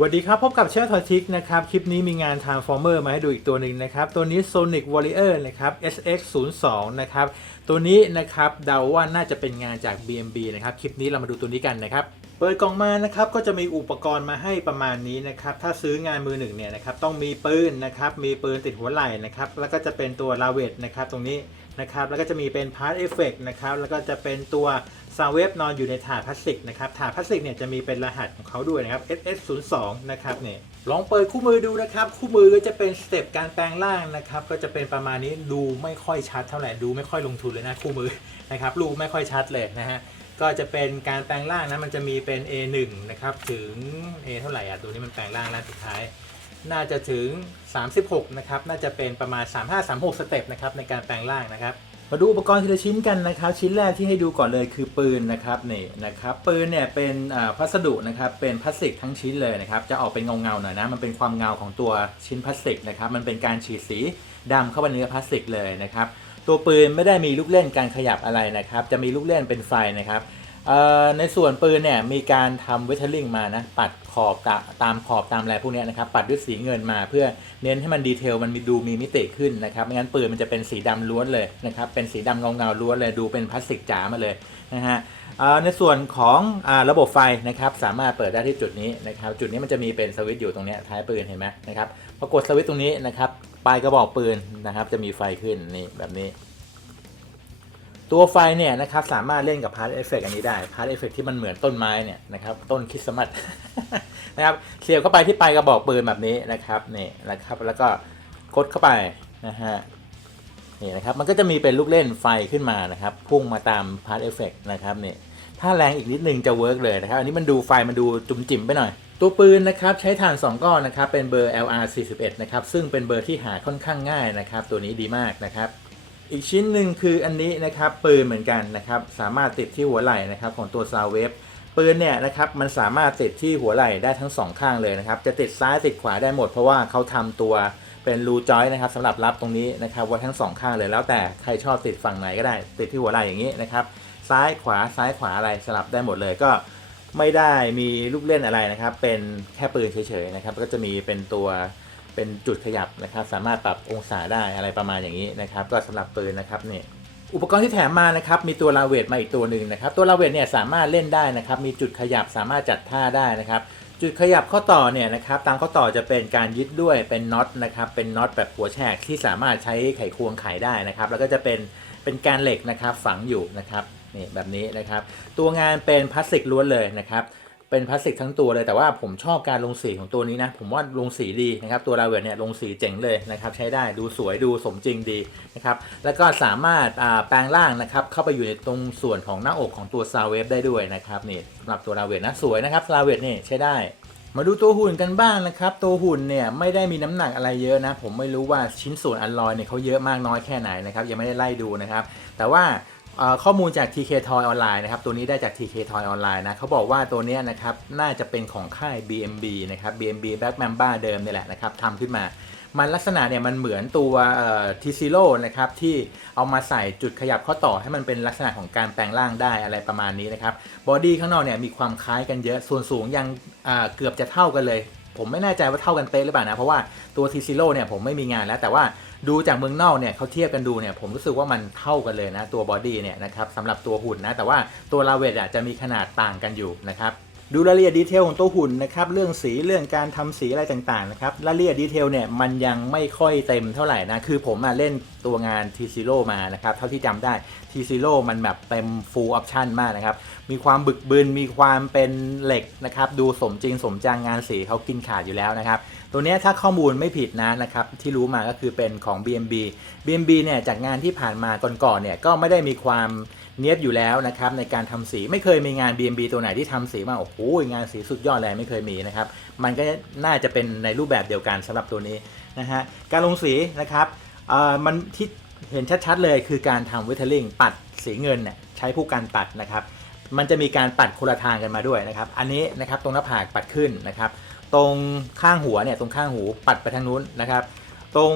สวัสดีครับ พบกับเชฟทอทิกนะครับ คลิปนี้มีงาน Transformer มาให้ดูอีกตัวหนึ่งนะครับ ตัวนี้ Sonic Warrior นะครับ SX 0 2 นะครับ ตัวนี้นะครับเดาว่าน่าจะเป็นงานจาก BMB นะครับ คลิปนี้เรามาดูตัวนี้กันนะครับ เปิดกล่องมานะครับ ก็จะมีอุปกรณ์มาให้ประมาณนี้นะครับ ถ้าซื้องานมือหนึ่งเนี่ยนะครับ ต้องมีปืนนะครับ มีปืนติดหัวไหล่นะครับ แล้วก็จะเป็นตัวลาเวทนะครับ ตรงนี้นะครับ แล้วก็จะมีเป็นพาร์ t เอฟเฟกนะครับ แล้วก็จะเป็นตัว ซาวเวฟนอนอยู่ในถาดพลาสติกนะครับถาดพลาสติกเนี่ยจะมีเป็นรหัสของเขาด้วยนะครับ SS 0 2 นะครับเนี่ยลองเปิดคู่มือดูนะครับ คู่มือก็จะเป็นสเต็ปการแปลงร่างนะครับ ก็จะเป็นประมาณนี้ดูไม่ค่อยชัดเท่าไหร่ดูไม่ค่อยลงทุนเลยนะคู่มือนะครับรูปไม่ค่อยชัดเลยนะฮะก็จะเป็นการแปลงร่างนะมันจะมีเป็น A1 นะครับถึง A เท่าไหร่อะตัวนี้มันแปลงร่างแล้วสุดท้าย น่าจะถึง 36 นะครับ น่าจะเป็นประมาณ 35 36 สเต็ปนะครับในการแปลงร่างนะครับ มาดูอุปกรณ์ทีละชิ้นกันนะครับ ชิ้นแรกที่ให้ดูก่อนเลยคือปืนนะครับนี่นะครับปืนเนี่ยเป็นอ่าพัสดุนะครับเป็นพลาสติกทั้งชิ้นเลยนะครับจะออกเป็นเงาๆหน่อยนะมันเป็นความเงาของตัวชิ้นพลาสติกนะครับมันเป็นการฉีดสีดำเข้าไปในเนื้อพลาสติกเลยนะครับตัวปืนไม่ได้มีลูกเล่นการขยับอะไรนะครับจะมีลูกเล่นเป็นไฟนะครับ ในส่วนปืนเนี่ยมีการทำเวทเทอร์ลิงมานะปัดขอบตาตามขอบตามอะไรพวกนี้นะครับปัดด้วยสีเงินมาเพื่อเน้นให้มันดีเทลมันมีดูมีมิติขึ้นนะครับไม่งั้นปืนมันจะเป็นสีดำล้วนเลยนะครับเป็นสีดำเงาเงาล้วนเลยดูเป็นพลาสติกจ๋ามาเลยนะฮะในส่วนของอระบบไฟนะครับสามารถเปิดได้ที่จุดนี้นะครับจุดนี้มันจะมีเป็นสวิตช์อยู่ตรงนี้ท้ายปืนเห็นไหมนะครับพอกดสวิตช์ตรงนี้นะครับปลายกระบอกปืนนะครับจะมีไฟขึ้นนี่แบบนี้ ตัวไฟเนี่ยนะครับสามารถเล่นกับพาร์ t เอฟเฟกอันนี้ได้พาร์ t เอฟเฟกที่มันเหมือนต้นไม้เนี่ยนะครับต้นคริสต์มาสนะครับเสียบเข้าไปที่ปลายกระบอกปืนแบบนี้นะครับนี่นะครับแล้วก็กดเข้าไปนะฮะนี่นะครับมันก็จะมีเป็นลูกเล่นไฟขึ้นมานะครับพุ่งมาตามพาร์ t เอฟเฟกนะครับนี่ถ้าแรงอีกนิดนึงจะเวิร์กเลยนะครับอันนี้มันดูไฟมันดูจุ่มจิ๋มไปหน่อย ตัวปืนนะครับใช้ถ่าน 2 ก้อนนะครับเป็นเบอร์ LR 41 นะครับซึ่งเป็นเบอร์ที่หาค่อนข้างง่ายนะครับตัวนี้ดีมากนะครับ อีกชิ้นหนึ่งคืออันนี้นะครับปืนเหมือนกันนะครับสามารถติดที่หัวไหล่นะครับของตัวซาวเวฟปืนเนี่ยนะครับมันสามารถติดที่หัวไหล่ได้ทั้งสองข้างเลยนะครับจะติดซ้ายติดขวาได้หมดเพราะว่าเขาทำตัวเป็นรูจอยนะครับสำหรับรับตรงนี้นะครับไว้ทั้งสองข้างเลยแล้วแต่ใครชอบติดฝั่งไหนก็ได้ ติดที่หัวไหล่อย่างนี้นะครับซ้ายขวาซ้ายขวาอะไรสลับได้หมดเลยก็ไม่ได้มีลูกเล่นอะไรนะครับเป็นแค่ปืนเฉยๆนะครับก็จะมีเป็นตัว เป็นจุดขยับนะครับ สามารถปรับองศาได้อะไรประมาณอย่างนี้นะครับ ก็สำหรับปืนนะครับนี่อุปกรณ์ที่แถมมานะครับมีตัวลาเวทมาอีกตัวหนึ่งนะครับ ตัวลาเวทเนี่ยสามารถเล่นได้นะครับ มีจุดขยับสามารถจัดท่าได้นะครับ จุดขยับข้อต่อเนี่ยนะครับตามข้อต่อจะเป็นการยึดด้วยเป็นน็อตนะครับเป็นน็อตแบบหัวแฉกที่สามารถใช้ไขควงไขได้นะครับ แล้วก็จะเป็นเป็นการเหล็กนะครับฝังอยู่นะครับนี่แบบนี้นะครับ ตัวงานเป็นพลาสติกล้วนเลยนะครับ เป็นพลาสติกทั้งตัวเลยแต่ว่าผมชอบการลงสีของตัวนี้นะ ผมว่าลงสีดีนะครับ ตัวราเวทเนี่ยลงสีเจ๋งเลยนะครับ ใช้ได้ดูสวยดูสมจริงดีนะครับ แล้วก็สามารถแปลงร่างนะครับ เข้าไปอยู่ในตรงส่วนของหน้าอกของตัวซาเวฟได้ด้วยนะครับนี่สำหรับตัวราเวทนะสวยนะครับราเวทนี่ใช้ได้มาดูตัวหุ่นกันบ้างนะครับ ตัวหุ่นเนี่ยไม่ได้มีน้ำหนักอะไรเยอะนะ ผมไม่รู้ว่าชิ้นส่วนอัลลอยเนี่ยเขาเยอะมากน้อยแค่ไหนนะครับ ยังไม่ได้ไล่ดูนะครับ แต่ว่า ข้อมูลจาก TK Toy ออนไลน์นะครับ ตัวนี้ได้จาก TK Toy ออนไลน์นะเขาบอกว่าตัวนี้นะครับ น่าจะเป็นของค่าย BMB นะครับ BMB Black Mamba เดิมนี่แหละนะครับทำขึ้นมา มันลักษณะเนี่ยมันเหมือนตัวทีซิโร่นะครับที่เอามาใส่จุดขยับข้อต่อให้มันเป็นลักษณะของการแปลงร่างได้อะไรประมาณนี้นะครับบอดี้ข้างนอกเนี่ยมีความคล้ายกันเยอะส่วนสูงยังเกือบจะเท่ากันเลย ผมไม่แน่ใจว่าเท่ากันเป๊ะหรือเปล่านะเพราะว่าตัวทีซิโร่เนี่ยผมไม่มีงานแล้วแต่ว่า ดูจากเมืองนอกเนี่ยเขาเทียบกันดูเนี่ยผมรู้สึกว่ามันเท่ากันเลยนะตัวบอดี้เนี่ยนะครับสำหรับตัวหุ่นนะแต่ว่าตัวลาเวทอะจะมีขนาดต่างกันอยู่นะครับดูรายละเอียดดีเทลของตัวหุ่นนะครับเรื่องสีเรื่องการทำสีอะไรต่างๆนะครับรายละเอียดดีเทลเนี่ยมันยังไม่ค่อยเต็มเท่าไหร่นะคือผมมาเล่นตัวงาน T Zero มานะครับเท่าที่จำได้ T Zero มันแบบเต็ม full option มากนะครับมีความบึกบึนมีความเป็นเหล็กนะครับดูสมจริงสมจังงานสีเขากินขาดอยู่แล้วนะครับ ตัวนี้ถ้าข้อมูลไม่ผิดนะนะครับที่รู้มาก็คือเป็นของ BMB BMB เนี่ยจากงานที่ผ่านมาก่อนๆเนี่ยก็ไม่ได้มีความเนียบอยู่แล้วนะครับในการทำสีไม่เคยมีงาน BMB ตัวไหนที่ทำสีมาโอ้โหงานสีสุดยอดเลยไม่เคยมีนะครับมันก็น่าจะเป็นในรูปแบบเดียวกันสำหรับตัวนี้นะฮะการลงสีนะครับอ่อมันที่เห็นชัดๆเลยคือการทำเวทเทลิงปัดสีเงินเนี่ยใช้ผู้การปัดนะครับมันจะมีการปัดคนละทางกันมาด้วยนะครับ อันนี้นะครับตรงหน้าผากปัดขึ้นนะครับ ตรงข้างหัวเนี่ยตรงข้างหูปัดไปทางนู้นนะครับ ตรง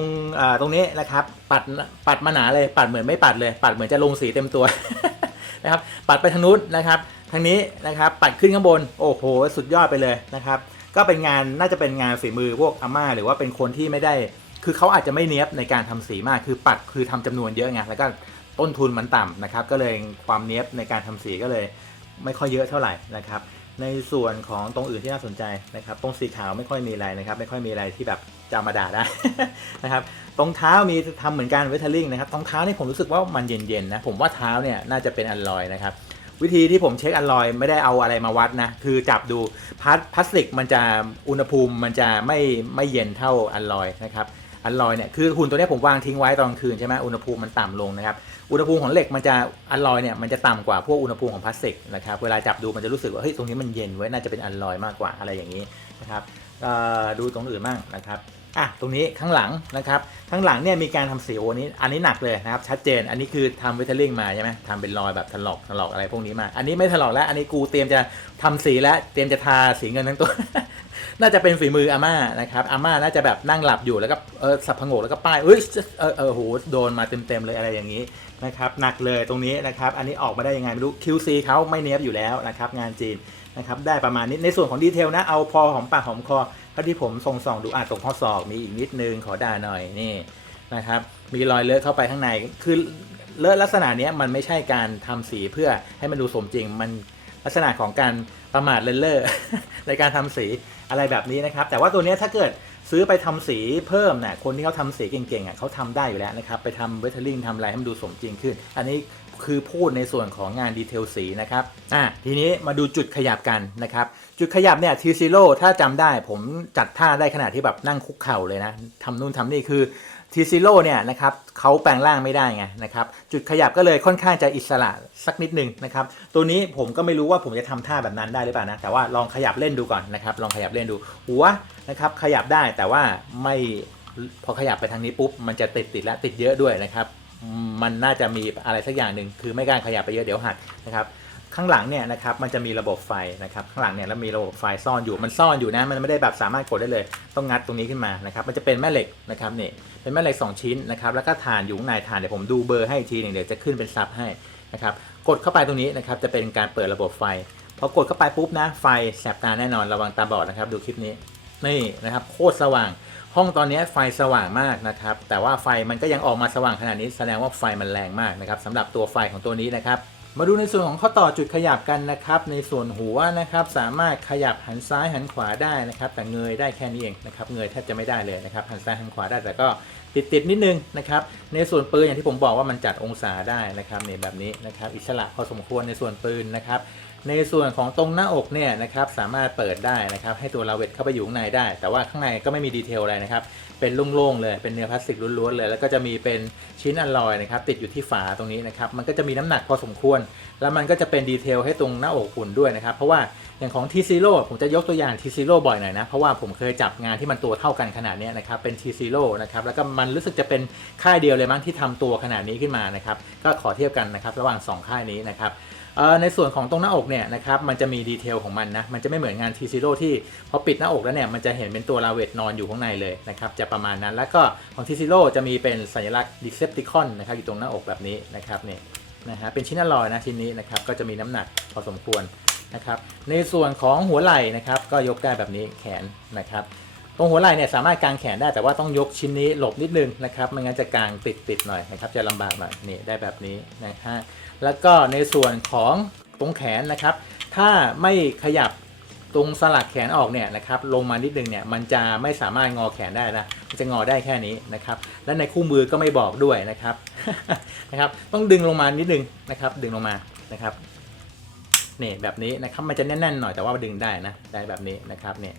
ตรงนี้นะครับปัดปัดมาหนาเลยปัดเหมือนไม่ปัดเลย ปัดเหมือนจะลงสีเต็มตัวนะครับปัดไปทางนู้นนะครับทางนี้นะครับปัดขึ้นข้างบนโอ้โหสุดยอดไปเลยนะครับ ก็เป็นงานน่าจะเป็นงานฝีมือพวกอาม่าหรือว่าเป็นคนที่ไม่ได้ คือเขาอาจจะไม่เนี้ยบในการทำสีมากคือปัดคือทำจำนวนเยอะไงแล้วก็ต้นทุนมันต่ำนะครับ ก็เลยความเนี้ยบในการทำสีก็เลย ไม่ค่อยเยอะเท่าไหร่นะครับ ในส่วนของตรงอื่นที่น่าสนใจนะครับ ตรงสีขาวไม่ค่อยมีอะไรนะครับ ไม่ค่อยมีอะไรที่แบบจะเอามาด่าได้นะครับตรงเท้ามีทำเหมือนกันเวทเทอร์ลิงนะครับตรงเท้านี่ผมรู้สึกว่ามันเย็นๆนะผมว่าเท้าเนี่ยน่าจะเป็นอัลลอยนะครับวิธีที่ผมเช็คอัลลอยไม่ได้เอาอะไรมาวัดนะคือจับดูพลาสพลาสติกมันจะอุณหภูมิมันจะไม่ไม่เย็นเท่าอัลลอยนะครับ อัลลอยเนี่ยคือหุ่นตัวนี้ผมวางทิ้งไว้ตอนกลางคืนใช่ไหมอุณหภูมิมันต่ำลงนะครับอุณหภูมิของเหล็กมันจะอัลลอยเนี่ยมันจะต่ำกว่าพวกอุณหภูมิของพลาสติกนะครับเวลาจับดูมันจะรู้สึกว่าเฮ้ยตรงนี้มันเย็นไว้น่าจะเป็นอัลลอยมากกว่าอะไรอย่างนี้นะครับดูตรงอื่นบ้างนะครับ อะตรงนี้ข้างหลังนะครับข้างหลังเนี่ยมีการทำสีโอนี้ อันนี้หนักเลยนะครับชัดเจน อันนี้คือทำเวทเทอร์ลิงมาใช่ไหมทำเป็นรอยแบบถลอกถลอกอะไรพวกนี้มา อันนี้ไม่ถลอกแล้ว อันนี้กูเตรียมจะทำสีแล้วเตรียมจะทาสีเงินทั้งตัว น่าจะเป็นฝีมืออาม่านะครับอาม่าน่าจะแบบนั่งหลับอยู่แล้วก็เออสับพงกแล้วก็ป้ายเอ้ยเออเออโหโดนมาเต็มๆเลยอะไรอย่างนี้นะครับหนักเลยตรงนี้นะครับอันนี้ออกมาได้ยังไงไม่รู้ QC เขาไม่เนี้ยบอยู่แล้วนะครับงานจีนนะครับได้ประมาณนี้ในส่วนของดีเทลนะเอาพอหอมปากหอมคอ เท่าที่ผมส่งส่องดูอะตรงข้อศอกมีอีกนิดนึงขอด่าหน่อยนี่นะครับ มีรอยเลอะเข้าไปข้างในคือเลอะลักษณะนี้มันไม่ใช่การทำสีเพื่อให้มันดูสมจริง มันลักษณะของการประมาทเลินเล่อในการทำสีอะไรแบบนี้นะครับ แต่ว่าตัวนี้ถ้าเกิด ซื้อไปทำสีเพิ่มเนี่ยคนที่เขาทำสีเก่งๆอะเขาทำได้อยู่แล้วนะครับ ไปทำเวทเทอร์ลิงทำอะไรให้มันดูสมจริงขึ้น อันนี้คือพูดในส่วนของงานดีเทลสีนะครับอะทีนี้มาดูจุดขยับกันนะครับ จุดขยับเนี่ยทีซีโร่ถ้าจำได้ผมจัดท่าได้ขนาดที่แบบนั่งคุกเข่าเลยนะทำนู่นทำนี่คือ ทีซิโร่เนี่ยนะครับเขาแปลงร่างไม่ได้ไงนะครับจุดขยับก็เลยค่อนข้างจะอิสระสักนิดหนึ่งนะครับตัวนี้ผมก็ไม่รู้ว่าผมจะทำท่าแบบนั้นได้หรือเปล่านะแต่ว่าลองขยับเล่นดูก่อนนะครับลองขยับเล่นดูหัวนะครับขยับได้แต่ว่าไม่พอขยับไปทางนี้ปุ๊บมันจะติดติดและติดเยอะด้วยนะครับมันน่าจะมีอะไรสักอย่างหนึ่งคือไม่กล้าขยับไปเยอะเดี๋ยวหักนะครับ ข้างหลังเนี่ยนะครับมันจะมีระบบไฟนะครับข้างหลังเนี่ยแล้วมีระบบไฟซ่อนอยู่มันซ่อนอยู่นะมันไม่ได้แบบสามารถกดได้เลย ต้องงัดตรงนี้ขึ้นมานะครับมันจะเป็นแม่เหล็กนะครับนี่เป็นแม่เหล็ก 2 ชิ้นนะครับแล้วก็ฐานอยู่ข้างในฐานเดี๋ยวผมดูเบอร์ให้อีกทีหนึ่งเดี๋ยวจะขึ้นเป็นซับให้นะครับกดเข้าไปตรงนี้นะครับจะเป็นการเปิดระบบไฟพอกดเข้าไปปุ๊บนะไฟแสบตาแน่นอนระวังตาบอดนะครับดูคลิปนี้นี่นะครับโคตรสว่างห้องตอนนี้ไฟสว่างมากนะครับแต่ว่าไฟมันก็ยังออกมาสว่างขนาดนี้แสดงว่าไฟมันแรงมากนะครับสำหรับตัวไฟของตัวนี้นะครับ มาดูในส่วนของข้อต่อจุดขยับกันนะครับ ในส่วนหัวนะครับสามารถขยับหันซ้ายหันขวาได้นะครับ แต่เงยได้แค่นี้เองนะครับเงยแทบจะไม่ได้เลยนะครับหันซ้ายหันขวาได้แต่ก็ติดติดนิดนึงนะครับในส่วนปืนอย่างที่ผมบอกว่ามันจัดองศาได้นะครับเนี่ยแบบนี้นะครับอิสระพอสมควรในส่วนปืนนะครับในส่วนของตรงหน้าอกเนี่ยนะครับสามารถเปิดได้นะครับให้ตัวลาเวทเข้าไปอยู่ข้างในได้ แต่ว่าข้างในก็ไม่มีดีเทลอะไรนะครับ เป็นโล่งๆเลย เป็นเนื้อพลาสติกล้วนๆเลย แล้วก็จะมีเป็นชิ้นอลลอยนะครับ ติดอยู่ที่ฝาตรงนี้นะครับ มันก็จะมีน้ำหนักพอสมควร แล้วมันก็จะเป็นดีเทลให้ตรงหน้าอกหุ่นด้วยนะครับ เพราะว่าอย่างของ T Zero ผมจะยกตัวอย่าง T Zero บ่อยหน่อยนะ เพราะว่าผมเคยจับงานที่มันตัวเท่ากันขนาดนี้นะครับ เป็น T Zero นะครับ แล้วก็มันรู้สึกจะเป็นค่ายเดียวเลยมั้งที่ทำตัวขนาดนี้ขึ้นมานะครับ ก็ขอเทียบกันนะครับ ระหว่างสองค่ายนี้นะครับ ในส่วนของตรงหน้าอกเนี่ยนะครับมันจะมีดีเทลของมันนะมันจะไม่เหมือนงาน T Zero ที่พอปิดหน้าอกแล้วเนี่ยมันจะเห็นเป็นตัวลาเวทนอนอยู่ข้างในเลยนะครับจะประมาณนั้นแล้วก็ของ T Zero จะมีเป็นสัญลักษณ์ Decepticon นะครับอยู่ตรงหน้าอกแบบนี้นะครับเนี่ยนะฮะเป็นชิ้นอลลอยนะชิ้นนี้นะครับก็จะมีน้ำหนักพอสมควรนะครับในส่วนของหัวไหล่นะครับก็ยกได้แบบนี้แขนนะครับ ตรงหัวไหล่เนี่ยสามารถกางแขนได้แต่ว่าต้องยกชิ้นนี้หลบนิดนึงนะครับไม่งั้นจะกางติดติดๆหน่อยนะครับจะลำบากหน่อยนี่ได้แบบนี้นะฮะแล้วก็ในส่วนของตรงแขนนะครับ ถ้าไม่ขยับตรงสลักแขนออกเนี่ยนะครับลงมานิดนึงเนี่ยมันจะไม่สามารถงอแขนได้นะมันจะงอได้แค่นี้นะครับ และในคู่มือก็ไม่บอกด้วยนะครับนะครับ ต้องดึงลงมานิดนึงนะครับ ดึงลงมานะครับนี่แบบนี้นะครับมันจะแน่นๆหน่อยแต่ว่าดึงได้นะได้แบบนี้นะครับเนี่ย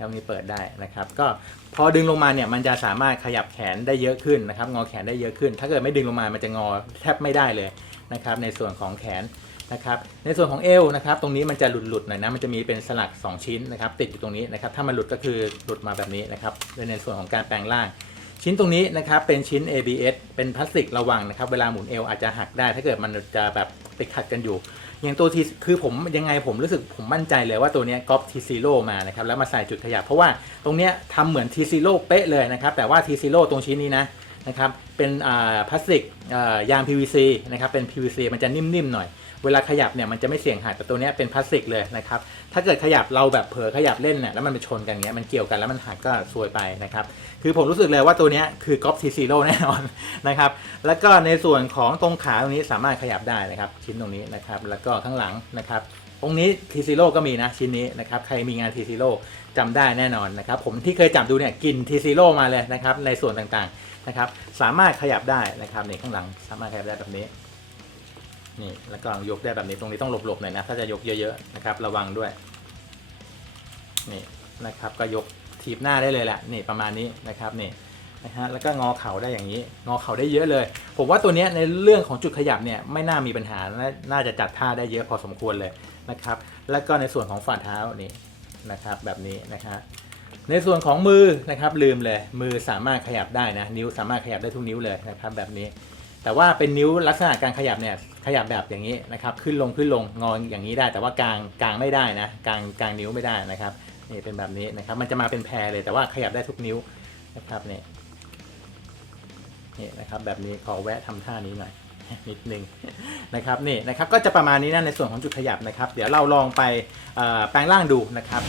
แล้วนี้เปิดได้นะครับ ก็พอดึงลงมาเนี่ยมันจะสามารถขยับแขนได้เยอะขึ้นนะครับ งอแขนได้เยอะขึ้น ถ้าเกิดไม่ดึงลงมามันจะงอแทบไม่ได้เลยนะครับ ในส่วนของแขนนะครับ ในส่วนของเอวนะครับ ตรงนี้มันจะหลุดๆหน่อยนะ มันจะมีเป็นสลัก 2 ชิ้นนะครับ ติดอยู่ตรงนี้นะครับ ถ้ามันหลุดก็คือหลุดมาแบบนี้นะครับในส่วนของการแปลงร่างชิ้นตรงนี้นะครับเป็นชิ้น ABS เป็นพลาสติกระวังนะครับ เวลาหมุนเอวอาจจะหักได้ ถ้าเกิดมันจะแบบติดขัดกันอยู่ อย่างตัวทีคือผมยังไงผมรู้สึกผมมั่นใจเลยว่าตัวนี้ก๊อปทีซีโร่มานะครับแล้วมาใส่จุดขยับ เพราะว่าตรงเนี้ยทำเหมือนทีซีโร่เป๊ะเลยนะครับแต่ว่าทีซีโร่ตรงชิ้นนี้นะนะครับเป็นพลาสติกยาง PVC นะครับเป็น PVC มันจะนิ่มๆหน่อย เวลาขยับเนี่ยมันจะไม่เสี่ยงหักแต่ตัวนี้เป็นพลาสติกเลยนะครับถ้าเกิดขยับเราแบบเผลอขยับเล่นเนี่ยแล้วมันไปชนกันเงี้ยมันเกี่ยวกันแล้วมันหักก็ซวยไปนะครับคือผมรู้สึกเลยว่าตัวนี้คือกอล์ฟทีซีโร่แน่นอนนะครับแล้วก็ในส่วนของตรงขาตรงนี้สามารถขยับได้นะครับชิ้นตรงนี้นะครับแล้วก็ข้างหลังนะครับตรงนี้ทีซีโร่ก็มีนะชิ้นนี้นะครับใครมีงานทีซีโร่จำได้แน่นอนนะครับผมที่เคยจับดูเนี่ยกินทีซีโร่มาเลยนะครับในส่วนต่างๆนะครับสามารถขยับได้นะครับในข้างหลังสามารถขยับได้แบบนี้ นี่แล้วก็ยกได้แบบนี้ตรงนี้ต้องหลบๆหน่อยนะถ้าจะยกเยอะๆนะครับ ระวังด้วยนี่นะครับก็ยกทีบหน้าได้เลยแหละนี่ประมาณนี้นะครับนี่นะฮะแล้วก็งอเข่าได้อย่างนี้ งอเข่าได้เยอะเลย ผมว่าตัวนี้ในเรื่องของจุดขยับเนี่ยไม่น่ามีปัญหานาน่าจะจัดท่าได้เยอะพอสมควรเลยนะครับ แล้วก็ในส่วนของฝ่าเท้านี่นะครับแบบนี้นะฮะในส่วนของมือนะครับลืมเลยมือสามารถขยับได้นะนิ้วสามารถขยับได้ทุกนิ้วเลยนะครับแบบนี้ แต่ว่าเป็นนิ้วลักษณะการขยับเนี่ยขยับแบบอย่างนี้นะครับ ขึ้นลงขึ้นลงงออย่างนี้ได้ แต่ว่ากลางกลางไม่ได้นะกลางกลางนิ้วไม่ได้นะครับนี่เป็นแบบนี้นะครับ มันจะมาเป็นแพรเลยแต่ว่าขยับได้ทุกนิ้วนะครับนี่นี่นะครับแบบนี้ขอแวะทำท่านี้หน่อยนิดนึงนะครับนี่นะครับก็จะประมาณนี้นะในส่วนของจุดขยับนะครับ เดี๋ยวเราลองไปแปลงร่างดูนะครับ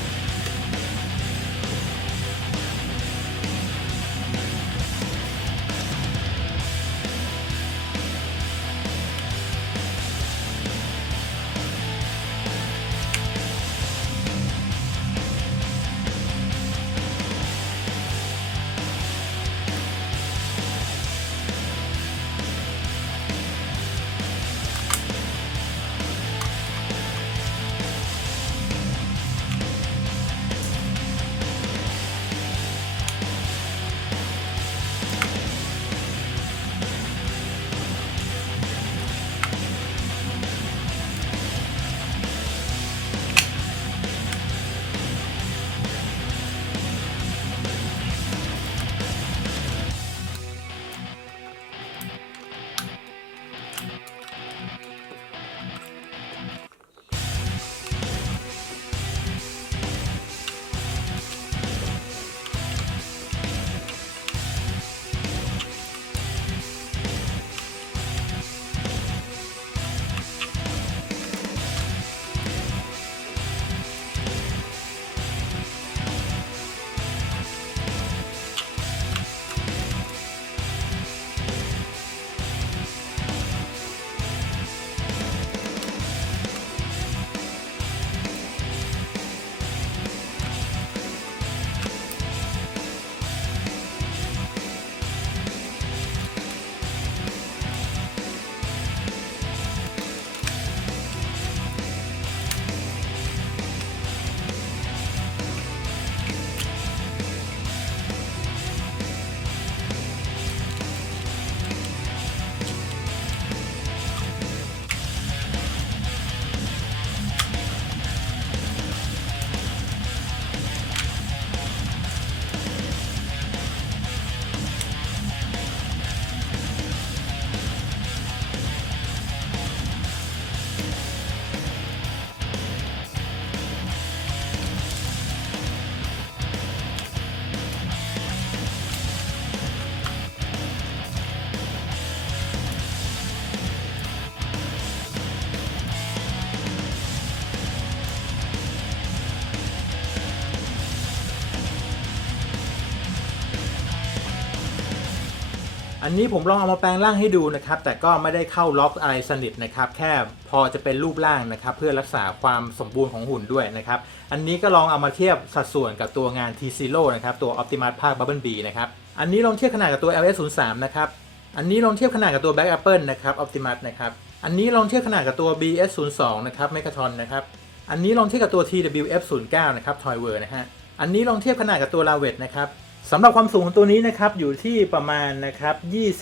นนี้ผมลองเอามาแปลงร่างให้ดูนะครับ แต่ก็ไม่ได้เข้าล็อกอะไรสนิทนะครับ แค่พอจะเป็นรูปร่างนะครับ เพื่อรักษาความสมบูรณ์ของหุ่นด้วยนะครับ อันนี้ก็ลองเอามาเทียบสัดส่วนกับตัวงาน T Zero นะครับ ตัว Optimus ภาค Bubble B นะครับ อันนี้ลองเทียบขนาดกับตัว LS 0 3 นะครับ อันนี้ลองเทียบขนาดกับตัว Black Apple นะครับ Optimus นะครับ อันนี้ลองเทียบขนาดกับตัว BS 0 2 นะครับ Megatron นะครับ อันนี้ลองเทียบกับตัว TWF 0 9 นะครับ Toyver นะฮะ อันนี้ลองเทียบขนาดกับตัว l a v e t นะครับ สำหรับความสูงของตัวนี้นะครับอยู่ที่ประมาณนะครับ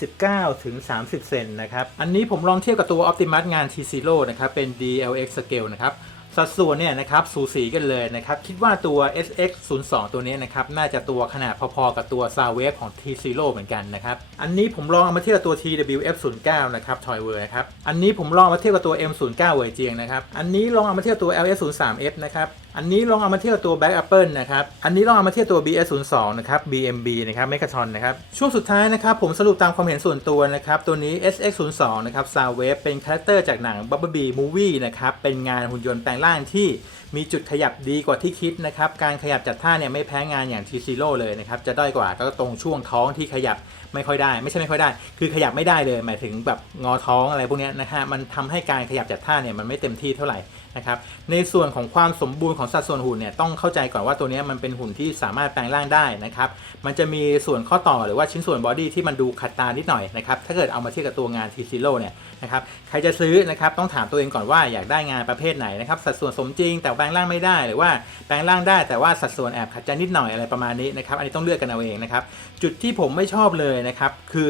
29 ถึง 30 เซนนะครับ อันนี้ผมลองเทียบกับตัว Optimus งาน T Zero นะครับ เป็น DLX Scale นะครับ สัดส่วนเนี่ยนะครับสูสีกันเลยนะครับ คิดว่าตัว SX 0 2 ตัวนี้นะครับ น่าจะตัวขนาดพอๆกับตัว s o u n d w a v e ของ T Zero เหมือนกันนะครับ อันนี้ผมลองเอามาเทียบกับตัว TWF 0 9 นะครับ Toyver ครับ อันนี้ผมลองเอามาเทียบกับตัว M 0 9 เวยเจียงนะครับ อันนี้ลองเอามาเทียบตัว LS 0 3 F นะครับอันนี้ลองเอามาเทียบกับตัว Back Apple นะครับ อันนี้ลองเอามาเทียบตัว BS02 นะครับ BMB นะครับ Megatron นะครับ ช่วงสุดท้ายนะครับ ผมสรุปตามความเห็นส่วนตัวนะครับ ตัวนี้ SX02 นะครับ Soundwave เป็นคาแรคเตอร์จากหนัง Bumblebee Movie นะครับ เป็นงานหุ่นยนต์แปลงร่างที่มีจุดขยับดีกว่าที่คิดนะครับ การขยับจัดท่าเนี่ยไม่แพ้งานอย่าง T0 เลยนะครับ จะด้อยกว่าก็ตรงช่วงท้องที่ขยับไม่ค่อยได้ ไม่ใช่ไม่ค่อยได้ คือขยับไม่ได้เลย หมายถึงแบบงอท้องอะไรพวกนี้นะฮะ มันทำให้การขยับจัดท่าเนี่ยมันไม่เต็มที่เท่าไหร่ นะครับในส่วนของความสมบูรณ์ของสัดส่วนหุ่นเนี่ยต้องเข้าใจก่อนว่าตัวนี้มันเป็นหุ่นที่สามารถแปลงร่างได้นะครับมันจะมีส่วนข้อต่อหรือว่าชิ้นส่วนบอดี้ที่มันดูขัดตานิดหน่อยนะครับถ้าเกิดเอามาเทียบกับตัวงาน t ีโ o เนี่ยนะครับใครจะซื้อนะครับต้องถามตัวเองก่อนว่าอยากได้งานประเภทไหนนะครับสัดส่วนสมจริง แต่แปลงร่างไม่ได้หรือว่าแปลงร่างได้แต่ว่าสัดส่วนแอบขัดใจนิดหน่อยอะไรประมาณนี้นะครับอันนี้ต้องเลือกกันเอาเองนะครับจุดที่ผมไม่ชอบเลยนะครับคือ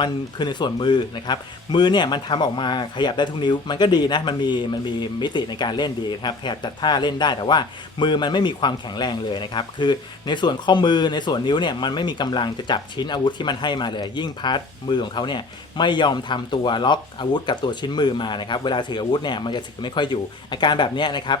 มันคือในส่วนมือนะครับ มือเนี่ยมันทำออกมาขยับได้ทุกนิ้ว มันก็ดีนะ มันมีมันมีมิติในการเล่นดีนะครับขยับจัดท่าเล่นได้ แต่ว่ามือมันไม่มีความแข็งแรงเลยนะครับ คือในส่วนข้อมือในส่วนนิ้วเนี่ยมันไม่มีกำลังจะจับชิ้นอาวุธที่มันให้มาเลย ยิ่งพาร์ทมือของเขาเนี่ยไม่ยอมทำตัวล็อกอาวุธกับตัวชิ้นมือมานะครับ เวลาถืออาวุธเนี่ยมันจะถือไม่ค่อยอยู่ อาการแบบนี้นะครับ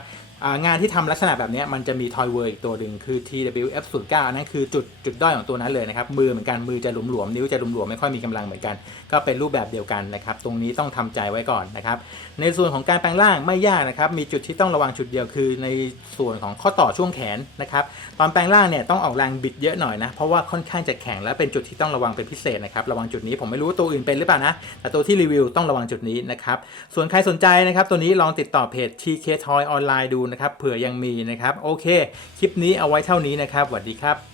งานที่ทำลักษณะแบบนี้มันจะมีทอยเวอร์อีกตัวหนึ่งคือ TWF09 อันนั้นคือจุดจุดด้อยของตัวนั้นเลยนะครับ มือเหมือนกัน มือจะหลวมๆ นิ้วจะหลวมๆ ไม่ค่อยมีกำลังเหมือนกัน ก็เป็นรูปแบบเดียวกันนะครับ ตรงนี้ต้องทำใจไว้ก่อนนะครับ ในส่วนของการแปลงร่างไม่ยากนะครับ มีจุดที่ต้องระวังจุดเดียวคือในส่วนของข้อต่อช่วงแขนนะครับ ตอนแปลงร่างเนี่ยต้องออกแรงบิดเยอะหน่อยนะ เพราะว่าค่อนข้างจะแข็งและเป็นจุดที่ต้องระวังเป็นพิเศษนะครับ ระวังจุดนี้ผมไม่รู้ว่าตัวอื่นเป็นหรือเปล่านะ แต่ตัวที่รีวิวต้องระวังจุดนี้นะครับ ส่วนใครสนใจนะครับ ตัวนี้ลองติดต่อเพจ TK Toy ออนไลน์ดูนะครับเผื่อยังมีนะครับ โอเค คลิปนี้เอาไว้เท่านี้นะครับสวัสดีครับ